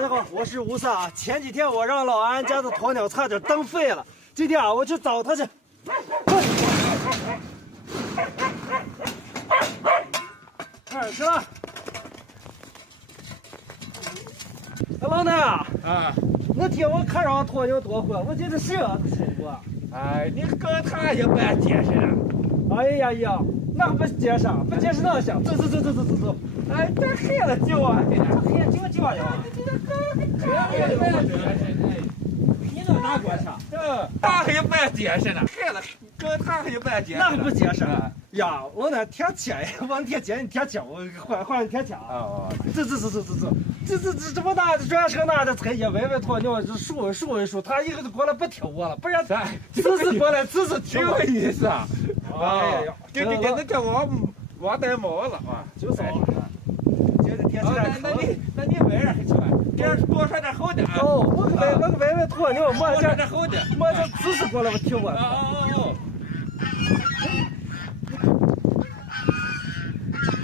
大家好，我是吴三啊。前几天我让老安家的鸵鸟差点蹬废了，今天啊我去找他去。快吃了。老衲啊，那天我看上鸵鸟多会，我觉得是啊，他说过。哎，你跟他也不解释了。哎呀呀，那不解释，不解释那行。走。哎，这黑了叫啊！这黑了叫呀！你那哪过去？他还不解释呢，黑了跟他还不解释。那不解释呀！我那天钱，往天钱，你天钱，我换天钱啊！走，这么大的转成那的菜叶歪鸵鸟，这数，他一个过来不听我了，不然咱次过来次听有意思啊！哎呀，给那叫我戴帽了啊！就是。今天天气那你晚上还去吧？这样多穿点厚的啊！哦，我个歪鸵鸟，多穿点厚的，我这姿势过来我听我。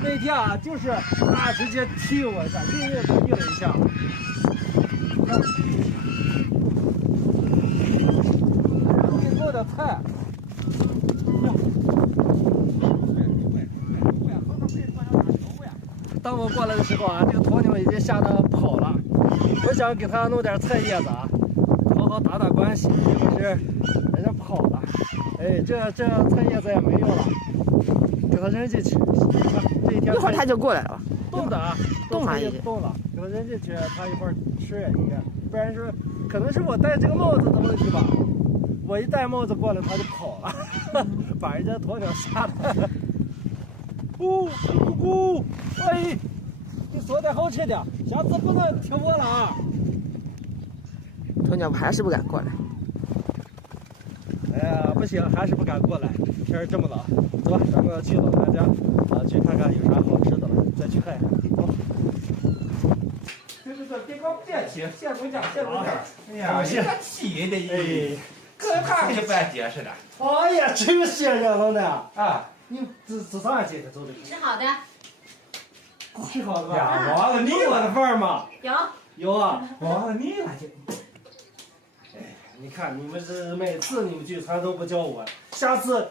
那天啊，就是他直接踢我一下，硬踢了一下。给弄点菜。当我过来的时候啊，这个鸵鸟已经吓得跑了。我想给它弄点菜叶子啊，好好打关系，因为是人家跑了。哎，这菜叶子也没有了，给它扔进去。这一天一会儿它就过来了。冻的啊，冻了已经。冻了，给它扔进去，它一会儿吃也应该。不然说可能是我戴这个帽子的问题吧。我一戴帽子过来，它就跑了，把人家鸵鸟吓的。咕，哎，你说点好吃的，下次不能听我了啊！鸵鸟还是不敢过来。哎呀，不行，还是不敢过来。天儿这么冷，走吧，咱们去老南家啊，去看看有啥好吃的了，再去看一看。走。别搞别气，谢公家。哎呀，谢这气的，哎，跟他也不解释了。哎呀，真谢谢老衲啊！你这啥今天走的？吃好的。吃好了吧？呀，忘了你我的份吗？有啊，忘了你了就。哎，你看你们这每次你们聚餐都不叫我，下次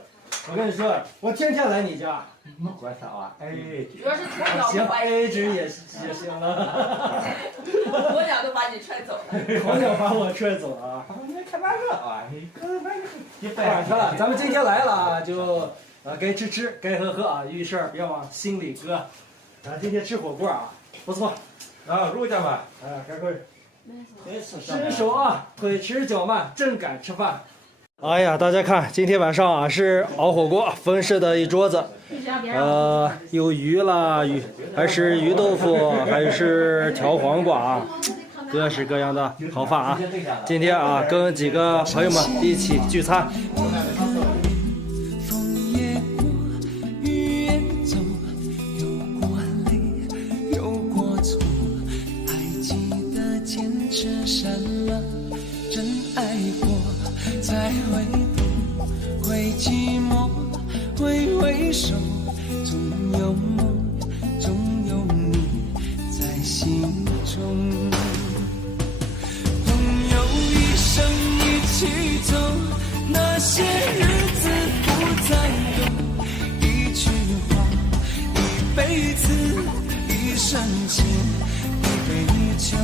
我跟你说，我天天来你家。没关系啊，哎，主要是鸵鸟行，不怀哎，这也行了。鸵鸟都把你踹走了。鸵鸟把我踹走了啊！你看那个啊，你看那个，一晚上了，咱们今天来了就该吃，该喝啊，遇事儿别往心里搁。咱今天吃火锅啊，不错。啊，入家吧。赶快伸手啊，腿迟脚慢，真敢吃饭。哎呀，大家看，今天晚上啊是熬火锅，丰盛的一桌子。有鱼啦，还是鱼豆腐，还是调黄瓜啊，各式各样的好饭啊。今天啊，跟几个朋友们一起聚餐。再回头，会寂寞，会手，总有梦，总有你在心中。朋友一生一起走，那些日子不再有。一句话，一辈子，一生情，一杯酒。